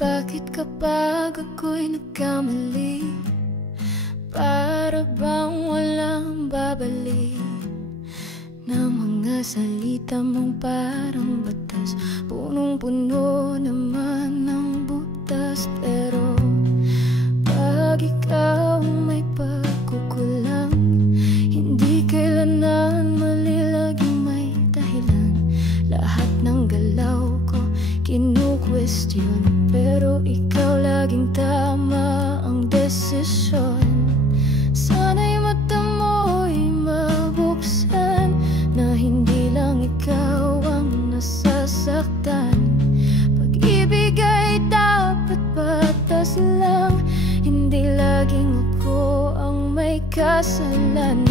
Bakit kapag ako'y nagkamali, para bang walang babalik? Na mga salita mong parang batas, punong-puno naman ng butas. Pero pag ikaw may pagkukulang, hindi kailanman mali, laging may dahilan. Lahat ng galaw ko kinu-question, pero ikaw laging tama ang desisyon. Sana'y mata mo'y mabuksan, na hindi lang ikaw ang nasasaktan. Pag-ibig ay dapat patas lang, hindi laging ako ang may kasalanan.